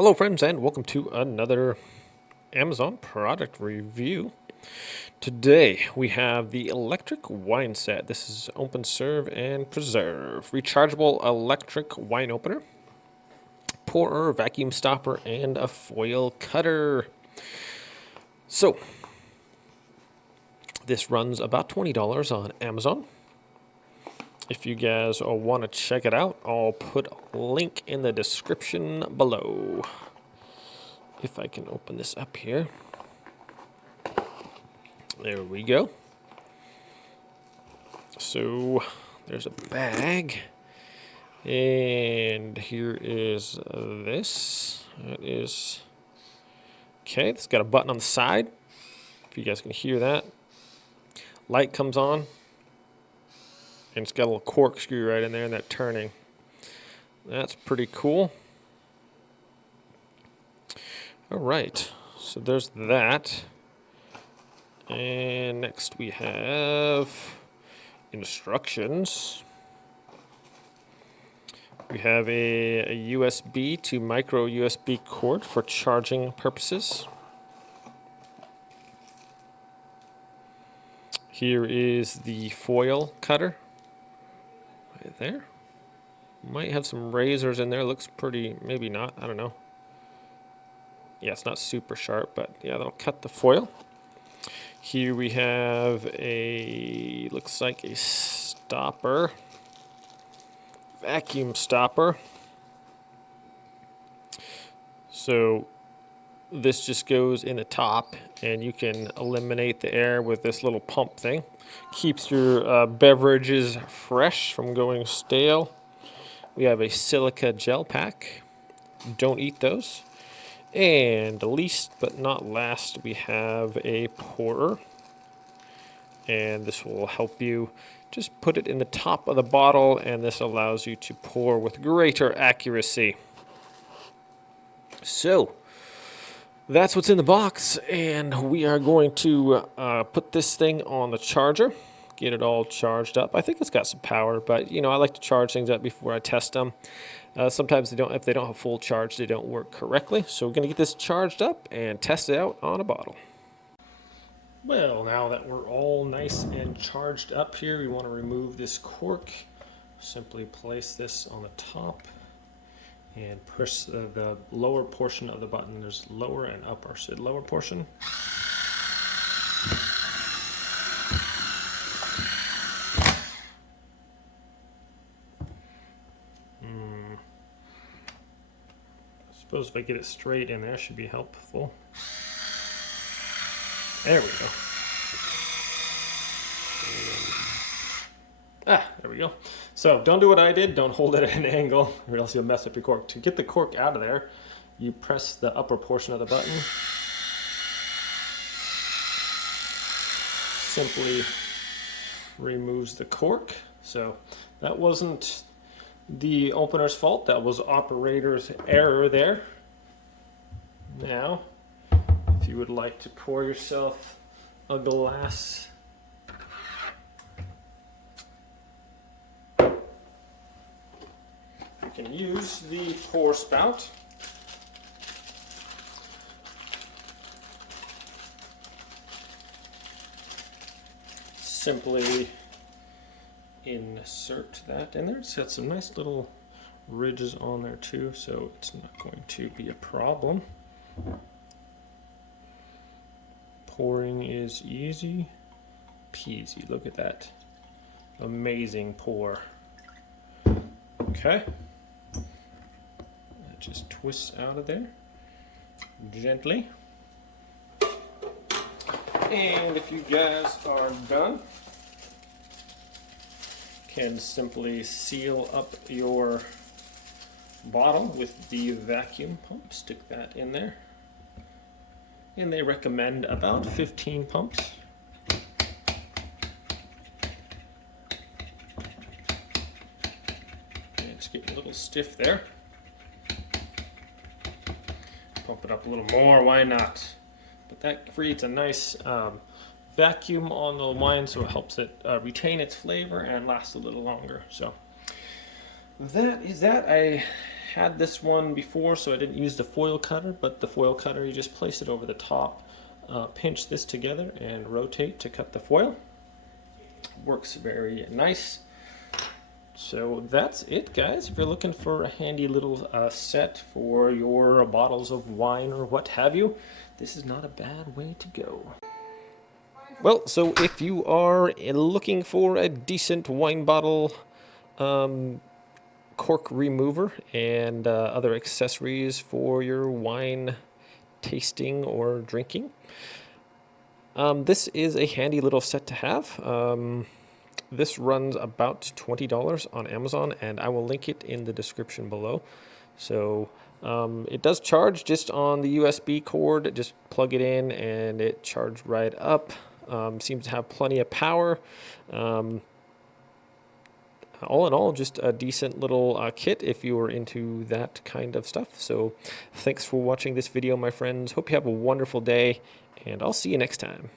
Hello friends, and welcome to another Amazon product review. Today we have the electric wine set. This is open, serve, and preserve. Rechargeable electric wine opener, pourer, vacuum stopper, and a foil cutter. So this runs about $20 on Amazon. If you guys want to check it out, I'll put a link in the description below. If I can open this up here. There we go. So there's a bag. And here is this. That is okay. It's got a button on the side. If you guys can hear that. Light comes on. And it's got a little corkscrew right in there and that turning. That's pretty cool. All right, so there's that. And next we have instructions. We have a USB to micro USB cord for charging purposes. Here is the foil cutter. Right there. Might have some razors in there. Looks pretty, maybe not, I don't know. Yeah, it's not super sharp, but yeah, that'll cut the foil. Here we have looks like a stopper, vacuum stopper. So this just goes in the top, and you can eliminate the air with this little pump thing. Keeps your beverages fresh from going stale. We have a silica gel pack. Don't eat those. And least but not last, we have a pourer. And this will help you just put it in the top of the bottle, and this allows you to pour with greater accuracy. So that's what's in the box, and we are going to put this thing on the charger, get it all charged up. I think it's got some power, but you know, I like to charge things up before I test them. Sometimes if they don't have full charge, they don't work correctly. So we're going to get this charged up and test it out on a bottle. Well, now that we're all nice and charged up here, we want to remove this cork. Simply place this on the top and push the lower portion of the button. There's lower and upper. So the lower portion. I suppose if I get it straight in there, should be helpful. There we go. There we go. So don't do what I did. Don't hold it at an angle, or else you'll mess up your cork. To get the cork out of there, you press the upper portion of the button. Simply removes the cork. So that wasn't the opener's fault. That was operator's error there. Now, if you would like to pour yourself a glass, you can use the pour spout. Simply insert that in there. It's got some nice little ridges on there too, so it's not going to be a problem. Pouring is easy peasy. Look at that amazing pour. Okay, that just twists out of there gently. And if you guys are done, can simply seal up your bottle with the vacuum pump. Stick that in there. And they recommend about 15 pumps. And it's getting a little stiff there. Pump it up a little more, why not? But that creates a nice vacuum on the wine, so it helps it retain its flavor and last a little longer. So that is that. I had this one before, so I didn't use the foil cutter, but the foil cutter, you just place it over the top, pinch this together and rotate to cut the foil. Works very nice. So that's it, guys. If you're looking for a handy little set for your bottles of wine or what have you, this is not a bad way to go. Well, so if you are looking for a decent wine bottle cork remover and other accessories for your wine tasting or drinking, this is a handy little set to have. This runs about $20 on Amazon, and I will link it in the description below. So it does charge just on the USB cord. Just plug it in and it charged right up. Seems to have plenty of power. All in all, just a decent little kit if you are into that kind of stuff. So thanks for watching this video, my friends. Hope you have a wonderful day, and I'll see you next time.